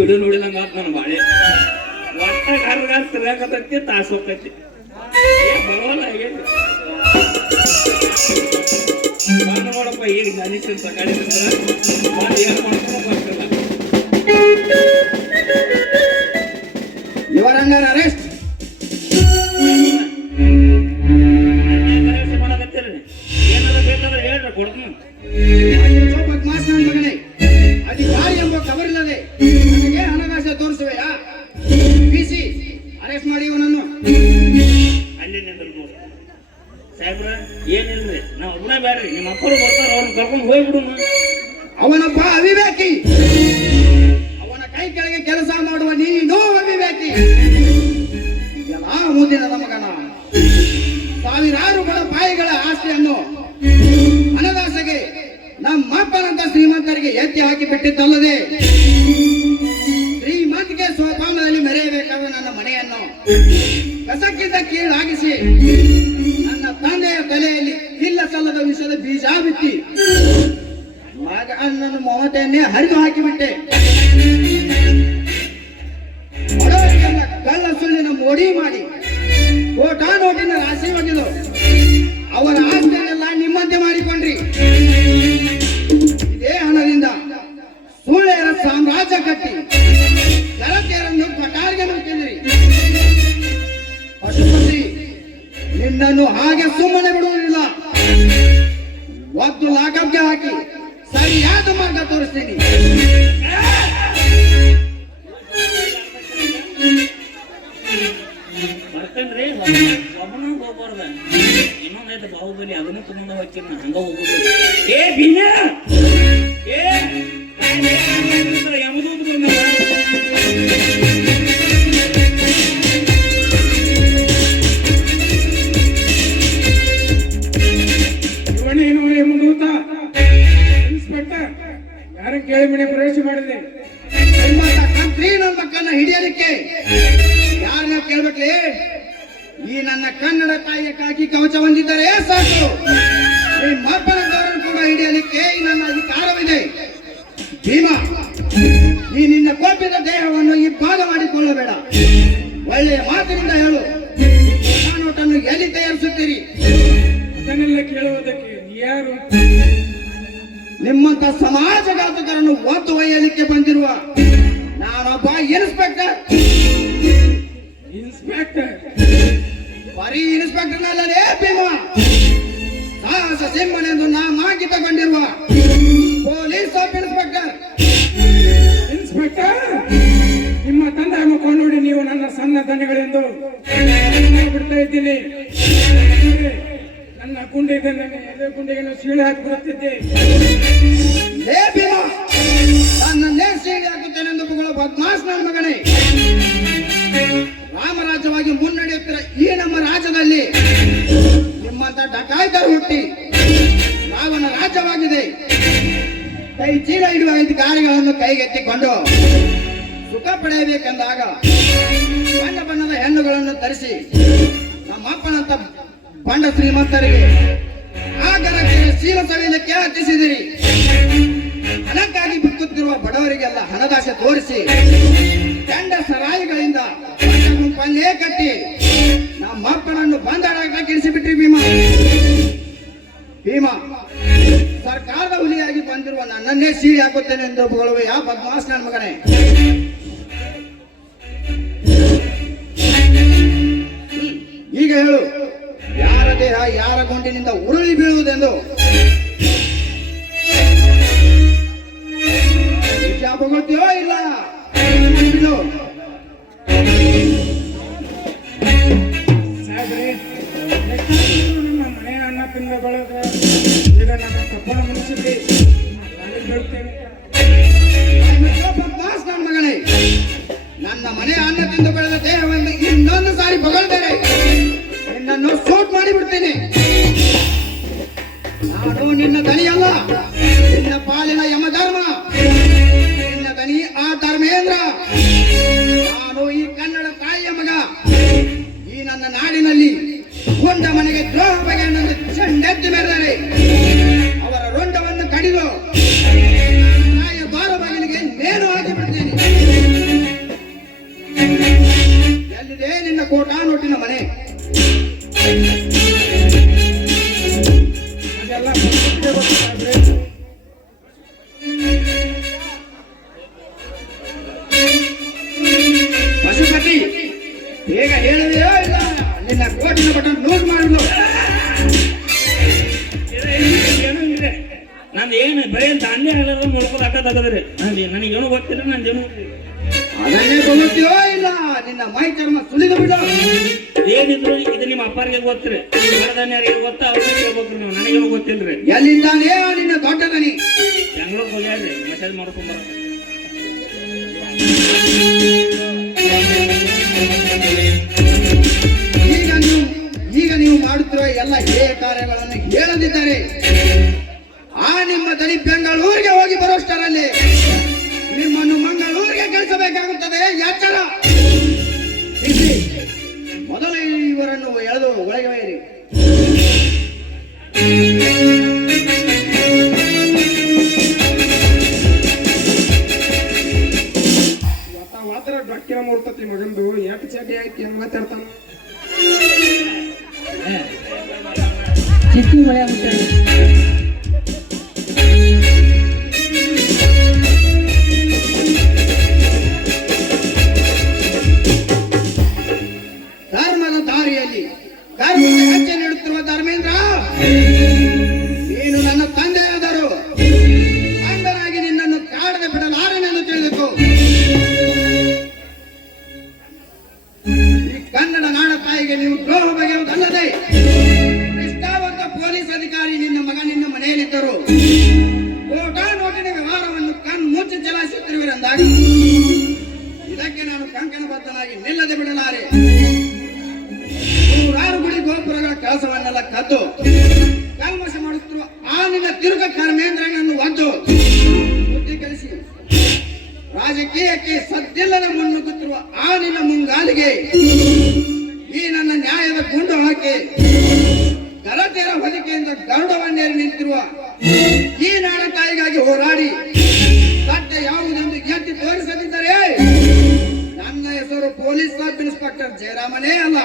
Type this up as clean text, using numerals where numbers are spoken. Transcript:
Video ನೋಡಿದಂಗ ನನ್ನ ಬಾಳೆ ಒಟ್ಟ ಕರ್ಗಾಕತ್ತಿ ತಾಸು ಹೋಗ್ತೈತಿ ಬರೋಲ್ಲ ನೋಡಪ್ಪ ಈಗ ಜಾನಿಸನ್ ಸಕಾಳಿ ಏನ್ ಮಾಡ್ಕೊಂಡು ಬರ್ತಿಲ್ಲ. Your under arrest. ಏನಾರ ಬೇಕಾದ್ರೆ ಹೇಳ್ರಿ ಕೊಡ್ತೀನಿ. ಬದ್ಮಾಸ್ ನನ್ನ ಮಗನೇ, ಅಧಿಕಾರಿ ಎಂಬ ಕವರಿಲ್ಲದೆ ನನಗೆ ಹಣಕಾಸು ತೋರಿಸುವೆಯಾ? ಬಿಸಿ ಅರೆಸ್ಟ್ ಮಾಡಿ ಇವನನ್ನು. ಅಲ್ಲಿ ನಿಂದ್ರು ಸಾಹೇಬ್ರ ಏನಿಲ್ರಿ, ನಾವು ಒಬ್ಬನೇ ಬೇಡ್ರಿ, ನಿಮ್ಮ ಅಪ್ಪರು ಬರ್ತಾರ, ಅವ್ರನ್ನ ಕರ್ಕೊಂಡು ಹೋಗ್ಬಿಡು. ಅವನೊಬ್ಬ ಅವಿವೇಕಿ, ಅವನ ಕೈ ಕೆಳಗೆ ಕೆಲಸ ಮಾಡುವ ನೀನು ಅವಿವೇಕಿ. ಎಲ್ಲ ಮುಂದಿನ ನಮಗನ ಸಾವಿರಾರು ಬಡಪಾಯಿಗಳ ಆಸ್ತಿಯನ್ನು ಹಣದಾಸೆಗೆ ನಮ್ಮಪ್ಪನಂತ ಶ್ರೀಮಂತರಿಗೆ ಎತ್ತಿ ಹಾಕಿ ಬಿಟ್ಟಿದ್ದಲ್ಲದೆ ಶ್ರೀಮಂತಿಗೆ ಸೋಪಾನದಲ್ಲಿ ಮೆರೆಯಬೇಕಾದ ನನ್ನ ಮನೆಯನ್ನು ಕಸಕ್ಕಿಂತ ಕೀಳಾಗಿಸಿ ನನ್ನ ತಂದೆಯ ತಲೆಯಲ್ಲಿ ಇಲ್ಲ ಸಲ್ಲದ ವಿಷಯದ ಬೀಜ ಬಿತ್ತಿ ಮಗ ನನ್ನ ಮಮತೆಯನ್ನೇ ಹರಿದು ಹಾಕಿಬಿಟ್ಟೆ. ಬಡವರಿಗೆಲ್ಲ ಕಳ್ಳ ಸುಳ್ಳಿನ ಮೋಡಿ ಮಾಡಿ ಕೋಟಾ ನೋಟಿನ ರಾಶಿ ಒಗೆದು ಅವರ ಆಸ್ತಿಯನ್ನೆಲ್ಲ ನಿಮ್ಮಂತೆ ಮಾಡಿಕೊಂಡ್ರಿ. ಇದೇ ಹಣದಿಂದ ಸುಳ್ಳೆಯರ ಸಾಮ್ರಾಜ್ಯ ಕಟ್ಟಿ ಜನತೆಯರನ್ನು ಕಟಾರಿಗೆ ನುಗ್ಗಿದ್ರಿ. ಪಶುಪತಿ, ನಿನ್ನನ್ನು ಹಾಗೆ ಸುಮ್ಮನೆ ಬಿಡುವುದಿಲ್ಲ. ಒದ್ದು ಲಾಕಪ್ಗೆ ಹಾಕಿ ಸರಿಯಾದ ಮಾರ್ಗ ತೋರಿಸ್ತೀನಿ. ಬರ್ತೇನ್ರಿ, ಒಬ್ಬನ ಹೋಗ್ಬಾರ್ದ. ಇನ್ನೊಂದೈತೆ ಬಾಹುಬಲಿ, ಅದನ್ನು ತುಂಬ ಹೋಗ್ತೀನಿ, ಹಂಗ ಹೋಗುದು. ಏ ಭಿನ್ನ ಯಮದೂತ ಇವನೇನು ಯಮದೂತ ಇನ್ಸ್ಪೆಕ್ಟರ್, ಯಾರನ್ನು ಕೇಳಿ ಮನೆ ಪ್ರವೇಶ ಮಾಡಿದೆ? ನನ್ನ ಮಕ್ಕಳನ್ನ ಹಿಡಿಯಲಿಕ್ಕೆ ಯಾರನ್ನ ಕೇಳ್ಬೇಕ್ರಿ? ಈ ನನ್ನ ಕನ್ನಡ ತಾಯಿಯ ಕಾಕಿ ಕವಚ ಹೊಂದಿದ್ದರೆ ಸಾಕು. ನಿಮ್ಮಪ್ಪನವರನ್ನು ಕೂಡ ಹಿಡಿಯಲಿಕ್ಕೆ ನನ್ನ ಅಧಿಕಾರವಿದೆ. ಭೀಮಾ, ಈ ನಿನ್ನ ಕೋಪಿತ ದೇಹವನ್ನು ಈ ಭಾಗ ಮಾಡಿಕೊಳ್ಳಬೇಡ. ಒಳ್ಳೆಯ ಮಾತಿನಿಂದ ಹೇಳು, ನೋಟನ್ನು ಎಲ್ಲಿ ತಯಾರಿಸುತ್ತೀರಿ? ಅದನ್ನೆಲ್ಲ ಕೇಳುವುದಕ್ಕೆ ಯಾರು? ನಿಮ್ಮಂತ ಸಮಾಜಘಾತಕರನ್ನು ಒತ್ತು ಒಯ್ಯಲಿಕ್ಕೆ ಬಂದಿರುವ ನಾನೊಬ್ಬ ಇನ್ಸ್ಪೆಕ್ಟರ್. ಇನ್ಸ್ಪೆಕ್ಟರ್? ಬರೀ ಇನ್ಸ್ಪೆಕ್ಟರ್ ಅಲ್ಲದೆ ಭೀಮಾ, ಸಾಹಸ ಸಿಂಹನೆಂದು ನಾಮಾಂಕಿತಗೊಂಡಿರುವ ಪೊಲೀಸ್ ಸಬ್ ಇನ್ಸ್ಪೆಕ್ಟರ್. ಇನ್ಸ್ಪೆಕ್ಟರ್, ನಿಮ್ಮ ತಂದೆ ಮುಖ ನೋಡಿ ನೀವು ನನ್ನ ಸಣ್ಣ ದನಗಳೆಂದು ಬಿಡ್ತಾ ಇದ್ದೀನಿ. ನನ್ನ ಗುಂಡಿಗೆ ಗುಂಡಿಗೆ ಸೀಳು ಹಾಕಿ ಬಿಡುತ್ತಿದ್ದೆ. ಲೇ ಭೀಮಾ, ನನ್ನನ್ನೇ ಸೀಳಿ ಹಾಕುತ್ತೇನೆಂದು ಪುಗಳು ಬದ್ಮಾಸ್ ನನ್ನ ಮಗನೇ. ರಾಮರಾಜ್ಯವಾಗಿ ಮುನ್ನಡೆಯುತ್ತಿರ ಈ ನಮ್ಮ ರಾಜ್ಯದಲ್ಲಿ ನಿಮ್ಮಂತ ಡಕಾಯಿತರು ಹುಟ್ಟಿ ರಾವಣ ರಾಜ್ಯವಾಗಿದೆ. ಕೈ ಚೀಲ ಹಿಡಿಯುವ ಅಧಿಕಾರಿಗಳನ್ನು ಕೈಗೆತ್ತಿಕೊಂಡು ಸುಖ ಪಡೆಯಬೇಕೆಂದಾಗ ಬಣ್ಣ ಬಣ್ಣದ ಹೆಣ್ಣುಗಳನ್ನು ತರಿಸಿ ನಮ್ಮಪ್ಪನಂತ ಬಂಡ ಶ್ರೀಮಂತರಿಗೆ ಆಗರಕ್ಕೆ ಶೀಲ ಸವಿಲಕ್ಕೆ ಹತ್ತಿಸಿದಿರಿ. ಹಣಕ್ಕಾಗಿ ಬಿಕ್ಕುತ್ತಿರುವ ಬಡವರಿಗೆಲ್ಲ ಹಣದಾಸೆ ತೋರಿಸಿ ಗಂಡ ಸರಾಯಿಗಳಿಂದ ಗುಂಪಲ್ಲೇ ಕಟ್ಟಿ ನಮ್ಮಪ್ಪನನ್ನು ಬಂಧನಕ್ಕಿಳಿಸಿಬಿಟ್ರಿ. ಭೀಮಾ, ಸರ್ಕಾರದ ಹುಲಿಯಾಗಿ ಬಂದಿರುವ ನನ್ನನ್ನೇ ಸೀಳಿ ಹಾಕುತ್ತೇನೆ ಎಂದು ಬೊಗಳುವೆ ಯಾವ ಬದ್ಮಾಸ್ ನನ್ನ ಮಗನೇ. ಈಗ ಹೇಳು, ಯಾರ ದೇಹ ಯಾರ ಗುಂಡಿನಿಂದ ಉರುಳಿ ಬೀಳುವುದೆಂದು? ನಿಜ ಬೊಗಳ್ತೀಯೋ ಇಲ್ಲ? ಈಗ ಹೇಳುವೆಯೋ ಇಲ್ಲ ನಿನ್ನ ಕೋಟಿನ ಬಟನ್ ಲೂಸ್ ಮಾಡಲು ಏನೂ ಇಲ್ರಿ. ನಂದು ಏನು ಬರೀ ಧಾನ್ಯ ಹೇಳೋದು ಮುಳ್ಕೋದು ಅಡ್ಡ ತಗದ್ರಿ. ನನಗೇನು ಗೊತ್ತಿಲ್ಲ, ನಾನು ಜನ ಅದನ್ನೇ ಗೊತ್ತಿಯೋ ಇಲ್ಲ ನಿನ್ನ ಮೈ ಚರ್ಮ ಸುಲಿದು ಬಿಡು. ಏನಿದ್ರು ಇದು ನಿಮ್ಮ ಅಪ್ಪರಿಗೆ ಗೊತ್ತಿರಿ, ಧಾನ್ಯರಿಗೆ ಗೊತ್ತ, ಅವ್ರಿಗೆ ಕೇಳ್ಬೇಕ್ರಿ ನೀವು, ನನಗೇನು ಗೊತ್ತಿಲ್ರಿ. ಎಲ್ಲಿಂದಾನೇ ನಿನ್ನ ದೊಡ್ಡ ದನಿ ಬೆಂಗಳೂರಿಗೆ ಹೋಗ್ಯಾಡ್ರಿ ಮೆಸೇಜ್ ಮಾಡ್ಕೊಂಬರ. ಈಗ ನೀವು ಮಾಡುತ್ತಿರುವ ಎಲ್ಲ ಹೇಯ ಕಾರ್ಯಗಳನ್ನು ಹೇಳದಿದ್ದರೆ ಆ ನಿಮ್ಮ ದನಿ ಬೆಂಗಳೂರಿಗೆ ಹೋಗಿ ಬರೋಷ್ಟರಲ್ಲಿ ನಿಮ್ಮನ್ನು ಮಂಗಳೂರಿಗೆ ಕಳಿಸಬೇಕಾಗುತ್ತದೆ. ಎಚ್ಚರ. ಮೊದಲು ಇವರನ್ನು ಎಳೆದು ಒಳಗೆ ಒಯ್ಯಿರಿ. ಮಾತ್ರ ಡೊಕ್ಕಿನ ಮೂರ್ತತಿ ಮಗಂದು ಎಷ್ಟು ಚಡ್ಡಿ ಹಾಕಿ ಹೆಂಗ್ ಮಾತಾಡ್ತಾನ. ಚಿಕ್ಕಿ ಮಳೆ ಆಗುತ್ತೆ. ಧರ್ಮದ ದಾರಿಯಲ್ಲಿ ಧರ್ಮದ ಹೆಜ್ಜೆ ನೀಡುತ್ತಿರುವ ಧರ್ಮೇಂದ್ರ, ನೀನು ನನ್ನ ತಂದೆಯಾದರು ಅಂಗನಾಗಿ ನಿನ್ನನ್ನು ಕಾಡದೆ ಬಿಡಲಾರೆನೆಂದು ತಿಳಿದುಕೋ. ಈ ಕನ್ನಡ ನಾಡ ತಾಯಿಗೆ ನೀವು ದ್ರೋಹ ಬಗೆಯುವುದಲ್ಲದೆ ನಿಷ್ಠಾವಂತ ಪೊಲೀಸ್ ಅಧಿಕಾರಿ ನಿನ್ನ ಮಗ ನಿನ್ನ ಮನೆಯಲ್ಲಿದ್ದರು ನೋಟಿನ ವ್ಯವಹಾರವನ್ನು ಮುಚ್ಚಿ ಚಲಾಯಿಸುತ್ತಿರುವಿರೆಂದಾಗ ಇದಕ್ಕೆ ನಾನು ಕಂಕಣಬದ್ಧನಾಗಿ ನಿಲ್ಲದೆ ಬಿಡಲಾರೆ. ನೂರಾರು ಗುಡಿ ಗೋಪುರಗಳ ಕೆಲಸವನ್ನೆಲ್ಲ ಕದ್ದು ಕಲ್ಮಶ ಮಾಡುತ್ತಿರುವ ಆ ನಿನ್ನ ತಿರುಗ ಕರ್ಮೇಂದ್ರನನ್ನು ಒದ್ದು ಬುದ್ಧಿ ಕಲಿಸಿ ರಾಜಕೀಯಕ್ಕೆ ಸದ್ದಿಲ್ಲದೆ ಮುನ್ನುಗ್ಗುತ್ತಿರುವ ಆ ನಿನ್ನ ಮುಂಗಾಲಿಗೆ ಈ ನನ್ನ ನ್ಯಾಯದ ಗುಂಡು ಹಾಕಿ ಗಲತೆಯರ ಹೊದಿಕೆಯಿಂದ ಗರುಡವನ್ನೇರಿ ನಿಂತಿರುವ ಈ ನಾಡ ತಾಯಿಗಾಗಿ ಹೋರಾಡಿ ಸತ್ಯ ಯಾವುದೆಂದು ಎತ್ತಿ ತೋರಿಸದಿದ್ದರೆ ನನ್ನ ಹೆಸರು ಪೊಲೀಸ್ ಸಬ್ ಇನ್ಸ್ಪೆಕ್ಟರ್ ಜಯರಾಮನೇ ಅಲ್ಲ.